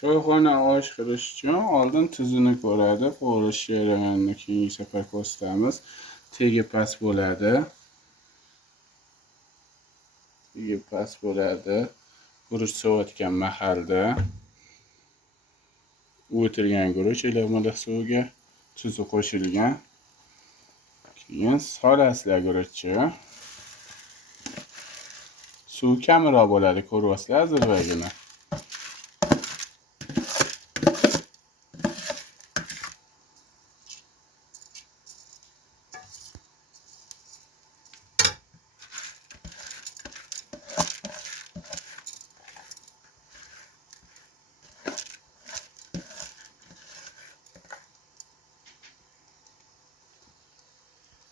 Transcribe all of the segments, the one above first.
Choyxona oshirish uchun oldin tuzini ko'radi. Qovurish jarayonini keyingi safar ko'rsatamiz. Tegi past bo'ladi. Guruch sovayotgan mahalda o'tirgan guruch ilig'ida suvga tuzi qo'shilgan. Keyin solasizlar guruchni. Suv kamroq bo'ladi, ko'ryapsizlar zirvagini.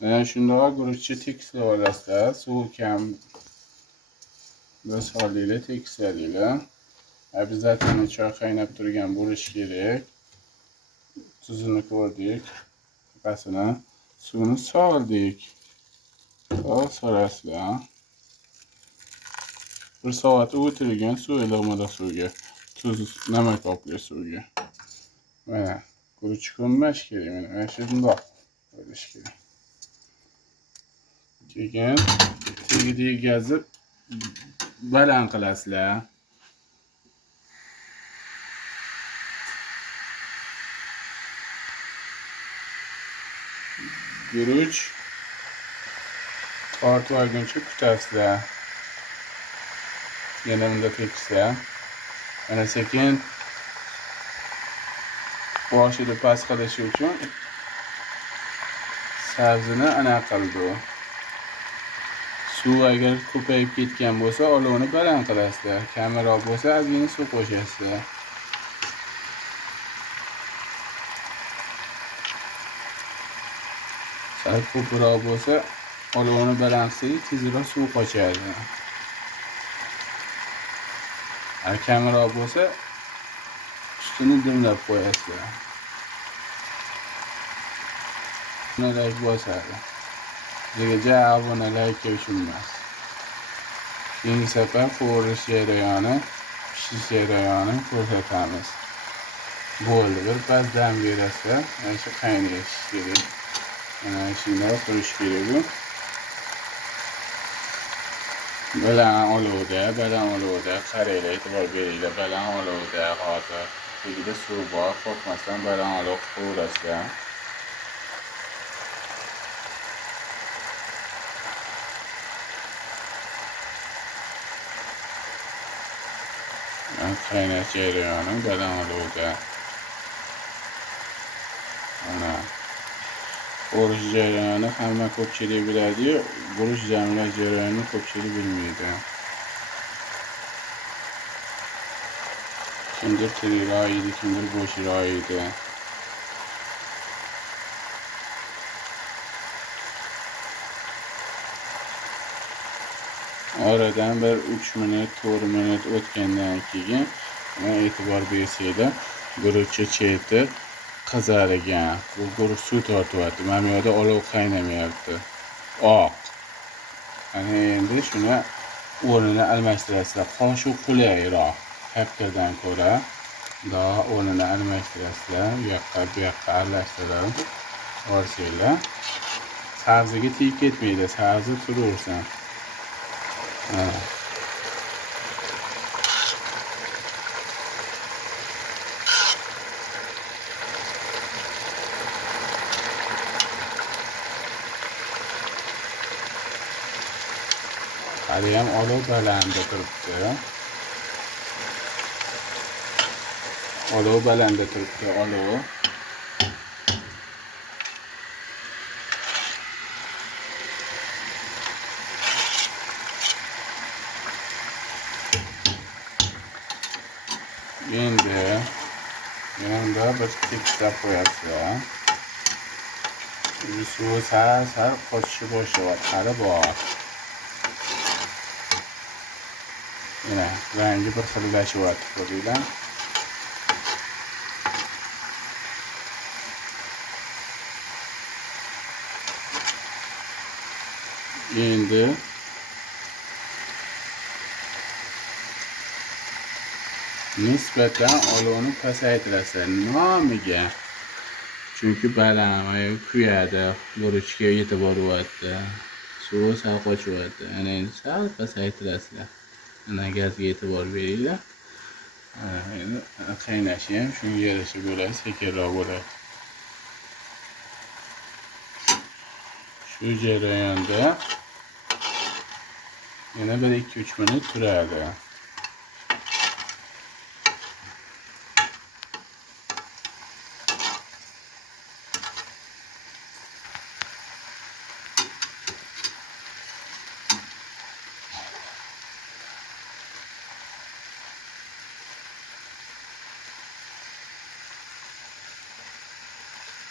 Mana shundoq guruchni tekislab olasizlar. Suv kam bir solinglar, tekisladinglar. Обязательно choy qaynab turgan bo'lishi kerak. Tuzini ko'rdik. Tepasini suvni soldik. Solasizlar. Bir soat o'tirgan suv ilig'ida suvga, tuz, namak qo'shib suvga. Mana guruch ko'mmash kerak. Mana shundoq bo'lishi kerak. Keyin tegida yegazib baland qilasizlar. Guruch tortib olguncha kutasizlar. Yana bunda tekislar. Mana sekin boshini past qilish uchun sabzini anaqa qildi. Suv agar ko'payib ketgan bo'lsa, olovni baland qilasizlar. Kamroq bo'lsa, ozgina suv qo'shasizlar. Sal ko'proq bo'lsa, olovni baland qilsangiz tezroq suv qochadi. Agar kamroq bo'lsa, ustini dimlab qo'yasizlar. Like bosadi. Sizga abonelikka tushunmas. Keyingi safar qovurish jarayoni, pishish jarayoni ko'rsatamiz. Bo'ldi, bir pas dam berasizlar, mana shu qaynashi kerak. Mana shunday qilish kerak bu. Baland olovda qaranglar, e'tibor beringlar. Baland olovda hozir tagida suv bor, qo'rqmasdan baland olov qo'yasizlar. Qaynash jarayoni baland olovda. Mana qovurish jarayoni hamma ko'pchilik biladi-yu, guruch jamlash jarayonini ko'pchilik bilmaydi. Kimdir tezroq yeydi, kimdir bo'shroq yeydi. Oradan bir 3 minut, 4 minut o'tgandan keyin e'tibor bersanglar, guruchni cheti qizargan. Bu guruch suv tortyapti. Mana bu yerda olov qaynamayapti. Oq. Ana endi shuni o'rnini almashtirasizlar. Qoshiq qulayroq. Kapkadan ko'ra o'rnini almashtirasizlar. Bu yoqqa aralashtirib olsanglar. Sabziga tegib ketmaydi. Sabzi turaversin. Hali ham olov balandda turibdi. Olov. Endi yanında bir tekislab qo'yapsizlar. Suvi sal qochishni boshlayapti. Hali bor. Mana rangi bir xillashyapti, ko'ringlar. Endi Nisbatan olovni pasaytirasiz nomiga. Chunki baland kuyadi, guruchga yetib boryapti. Suvi sal qochyapti. Ana endi sal pasaytirasizlar. Ana gazga e'tibor beringlar. Endi qaynashi ham shunga yarasha bo'ladi, sekinroq bo'ladi. Shu jarayonda yana 1-2-3 minut turadi.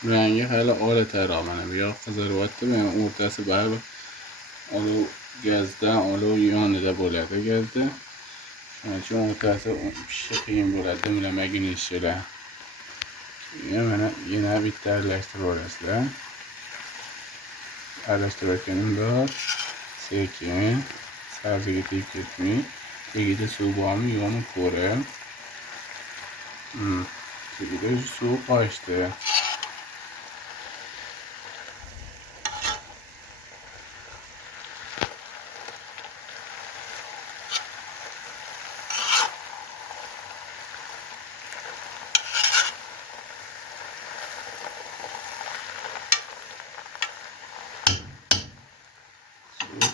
Rangi hali olataroq, mana bu yoq qiziryapti, men o'rtasi baribir olov gazdan olov yonida bo'ladi gazda. Shuning uchun o'rtasi pishishi qiyin bo'ladi, dimlamaguncha. Mana yana bitta aralashtirib olasizlar. Aralashtirayotganim bor. Sekin, sabziga tegib ketmay, tagida suv bormi yo'qmi ko'rib. Tagida suv qochdi.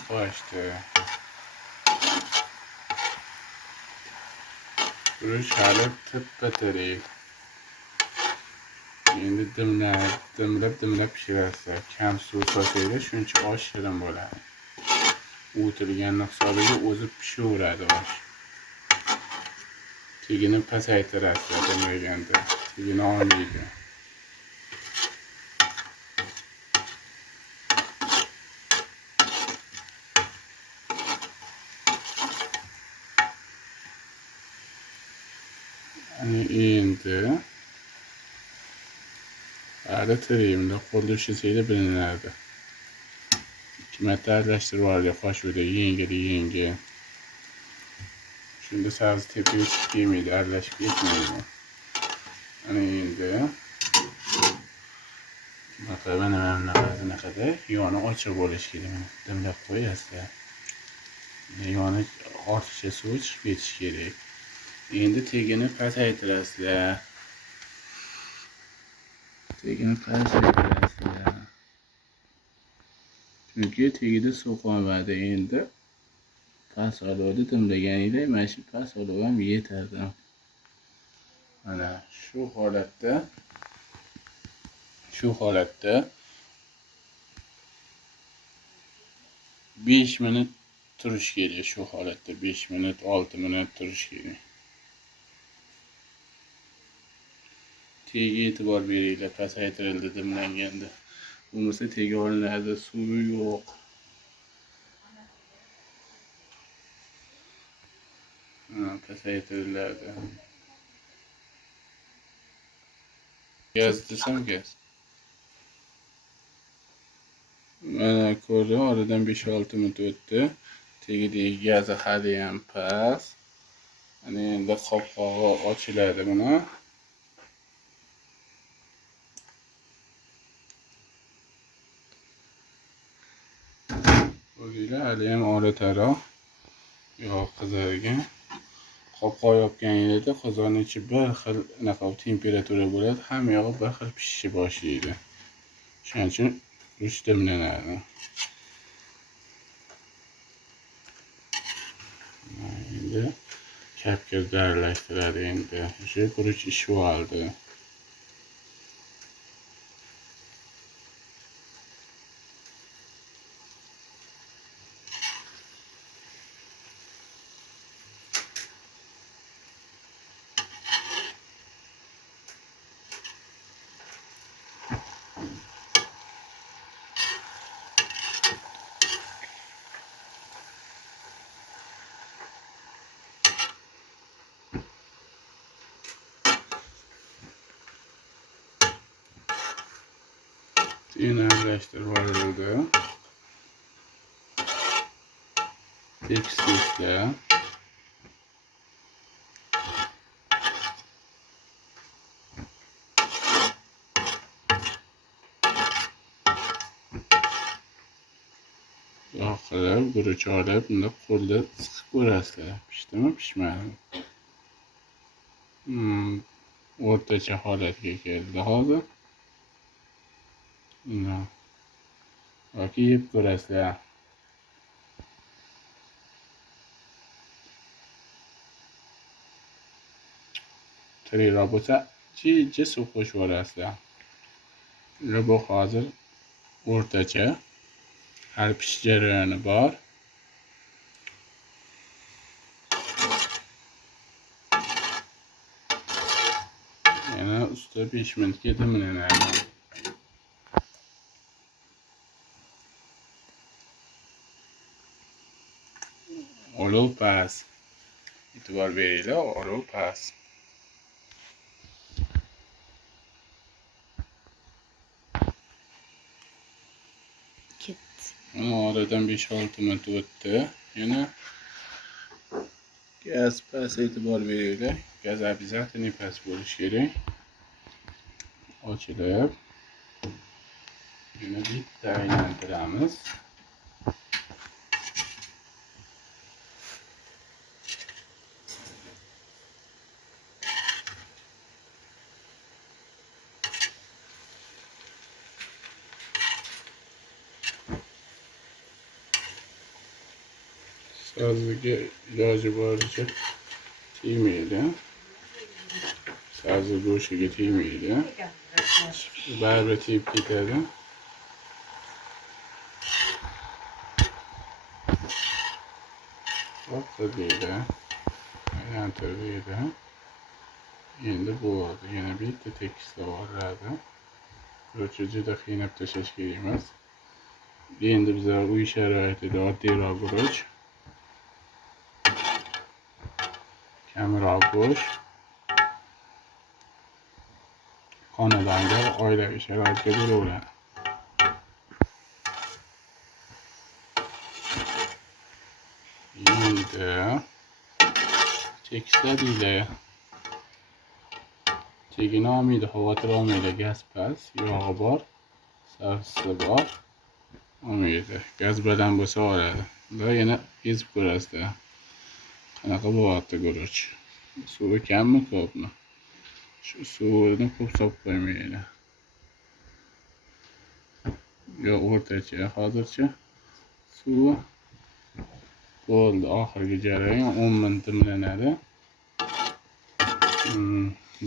Qochdi. Guruch hali tippa-tirik. Endi dimlab pishirasizlar. Kam suv qo'shinglar, shuncha osh shirin bo'ladi. O'tilganning hisobiga o'zi pishaveradi osh. Tagini pasaytirasizlar dimlaganda. Tagini olmaydi. Endi hali tirimda qo'lda ushlashangda bilinadi. 2 marta aralashtirib oldik qoshuvda yengil. Shunda sabzi tepaga chiqib kelmaydi, aralashib ketmaydi. Ana endi bunaqada yoni ochiq bo'lishi kerak. Dimlab qo'yasizlar. Yoni ortiqcha suv chiqib ketishi kerak. Endi tagini pasaytirasizlar. Chunki tagida suv qolmadi. Endi past olovda dimlaganinglar, mana shu past olov ham yetadi. Mana shu holatda 5 minut turish kerak. Shu holatda 5 minut, 6 minut turish kerak. Tagiga e'tibor beringlar, pasaytirildi dimlanganda. Bo'lmasa tagi olinadi, suvi yo'q. Pasaytiriladi. Gaz desam gaz. Mana ko'rdim, oradan 5-6 minut o'tdi. Tagidagi gazi hali ham past. Ana endi qopqog'i ochiladi buni. Ko'ringlar, hali ham olataroq. Yog' qizargan. Qopqoq yopganingizda qozonning ichi bir xil temperatura bo'ladi, hamma yog'i bir xil pishishni boshlaydi. Shuning uchun guruch dimlanadi. Endi kapkirda aralashtiradi. Endi o'sha guruch ishib oldi. Yine aralashtirib olinadi. Tekstikda qilib, guruch olib, bunda qo'lda siqib ko'rasizlar. Pishdimi, pishmadimi? O'rtacha holatga keldi hozir. Yoki yeb ko'rasizlar. Tirikroq bo'lsa, jiyja suv qo'shib yuborasizlar. Bu hozir o'rtacha hali pishish jarayoni bor. Yana usti 5 minutga dimlanadi. Olov past. E'tibor beringlar, olov past. Oradan 5-6 minut o'tdi. Yana gaz past, e'tibor beringlar. Gaz обязательно past bo'lishi kerak. Ochilib, yana bitta aylantiramiz. Sabziga iloji boricha tegmaydi. Sabzi go'shtiga tegmaydi. Baribir tegib ketadi. Ortadaydi. Aylantirdaydi. Endi bo'ldi. Yana bitta tekislab oladi. Guruchni juda qiynab tashlash kerak emas. Endi bizlar uy sharoitida oddiyroq guruch. Kamroq go'sht. Xonadonda oilaviy sharoitga bo'laveradi. Endi tekisladinglar. Tegini olmaydi, xavotir olmaydi. Gaz past, yog'i bor, sarisi bor. Olmaydi. Gaz baland bo'lsa oladi. Va yana ezib ko'rasizlar. Qanaqa bo'lyapti guruch? Suvi kammi, ko'pmi? Shu suvini ko'p solib qo'ymaydi. Yo, o'rtacha hozircha suvi bo'ldi. Oxirgi jarayon 10 minut dimlanadi.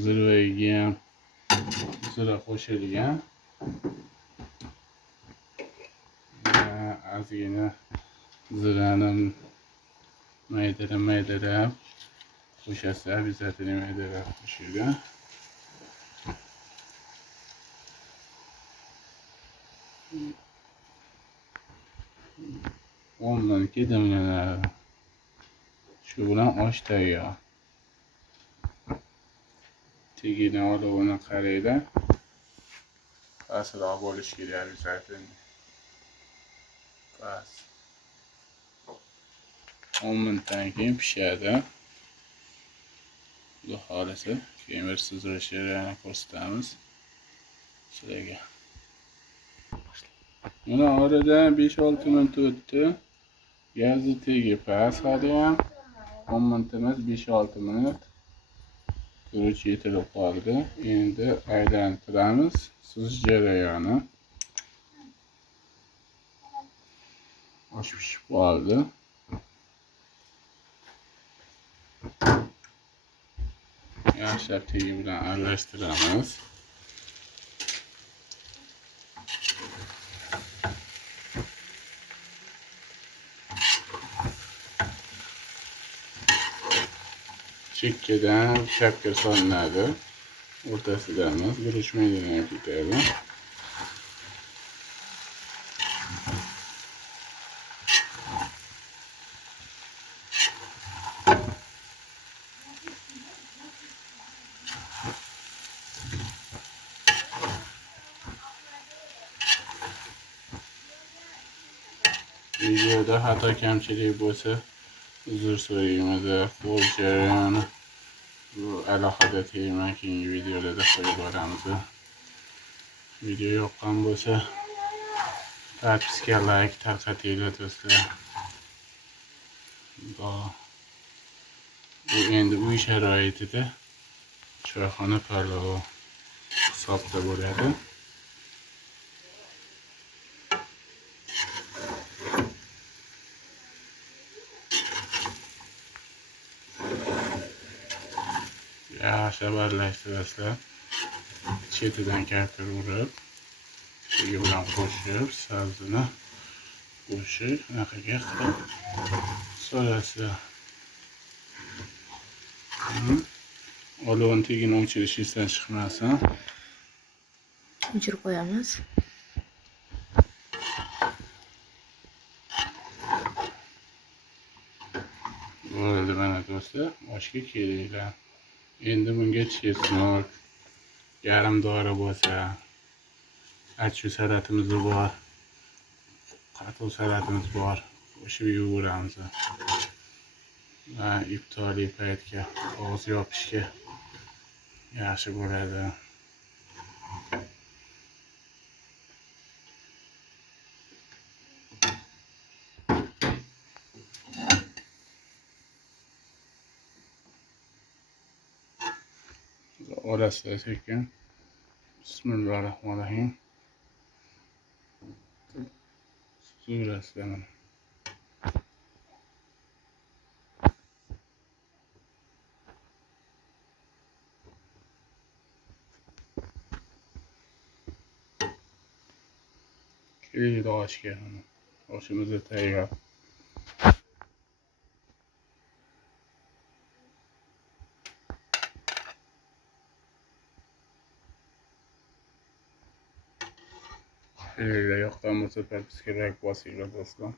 Zirvagiga ham zira qo'shilgan. Ozgina zirani maydalab qo'shasiz, обязательно maydalab qo'shilgan. Minutga dimlanadi. Shu bilan osh tayyor. Tegini olovini qaranglar. Pastroq bo'lishi kerak обязательно. Pas. 10 minutdan keyin pishadi. Xudo xolasa, keyin bir sizdirish jarayonini ko'rsatamiz sizlarga. Mana oradan 5-6 minut o'tdi. Gazni tegi past hali ham. 10 minutimiz 5-6 minut. Guruch yetilib qoldi. Endi aylantiramiz. Suzish jarayoni. Osh pishib qoldi. Yaxshilab tegi bilan aralashtiramiz. Chekkadan shakar solinadi. O'rtasidamiz guruch maydalanib ketadi. Videoda xato kamchilik bo'lsa uzr so'raymiz. Qo'l jarayoni bu alohida tema keyingi videolarda qo'yib boramiz. Video yoqqan bo'lsa Propiska like tarqatinglar do'stlar. Bu endi uy sharoitida choyxona palovi hisobda bo'ladi. Yaxshi aralashtirasizlar. Chetidan kartof urib, suvi bilan qo'shib, sabzini qo'shib, anaqaga qilib so'rasizlar. Olovni tagini o'chirish esdan chiqmasin. O'chirib qo'yamiz. Bo'ldi mana do'stlar, oshga kelinglar. Endi bunga chesnok, yarim dora bo'lsa, achu salatimiz bor, qatiq salatimiz bor. Qo'shib yuboramiz. Va iftorlik paytga og'iz yopishga yaxshi bo'ladi. Orasida sekin. Bismillahirrohmanirrohim. Surasida mana. Kelinglar oshga. Oshimiz tayyor. Yoqqan bo'lsa propiska like bosinglar do'stlar.